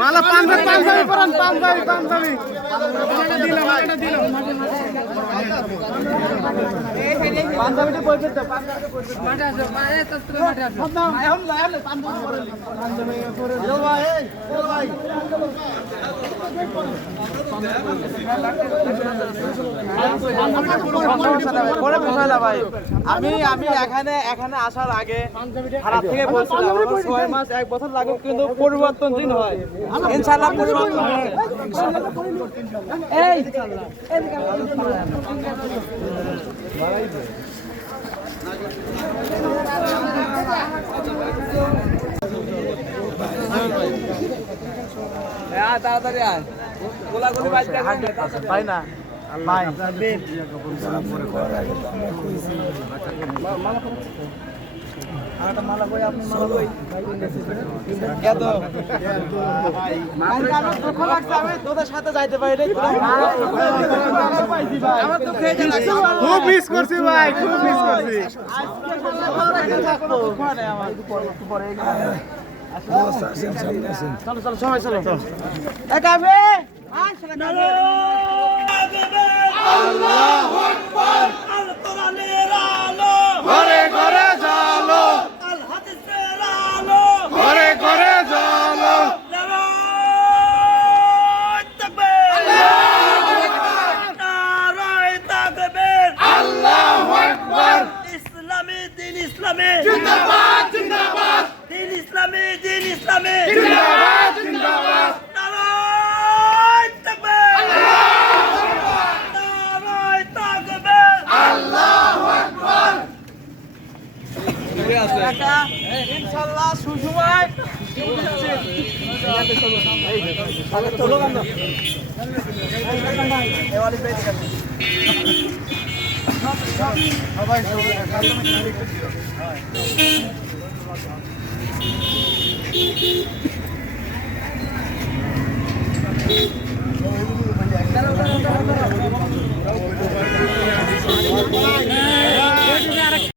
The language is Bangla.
মালা পাঞ্জাবি পরান, পাঞ্জাবি পাঞ্জাবিটা বলতে দাও, মাঠে আসো, মাঠে আসো, আমি এখানে আসার আগে খারাপ থেকে বলছিলাম 6 মাস 1 বছর লাগুক, কিন্তু পরিবর্তন দিন হয় ইনশাআল্লাহ, পরিবর্তন হবে। এই তাড়াতাড়ি আয়, গোলাগুলি বাজতে পাই না ভাই। তোদের সাথে যাইতে পারি, খুব মিস করছি ভাই, খুব মিস করছি। চলো চলো সবাই চলো, আল্লাহু আকবার, আল কোরআনের আলো ঘরে ঘরে জালো, আল হাদিসের আলো ঘরে ঘরে জালো, নারায়ে তাকবীর, আল্লাহু আকবার, নারায়ে তাকবীর, আল্লাহু আকবার, ইসলামী দিন ইসলামী জিন্দাবাদ জিন্দাবাদ, দিন ইসলামী দিন ইসলামী জিন্দাবাদ জিন্দাবাদ, নারায়ে তাকবীর, নারায়ে তাকবীর, আল্লাহু আকবার। ইনশাআল্লাহ সুসময় সবাই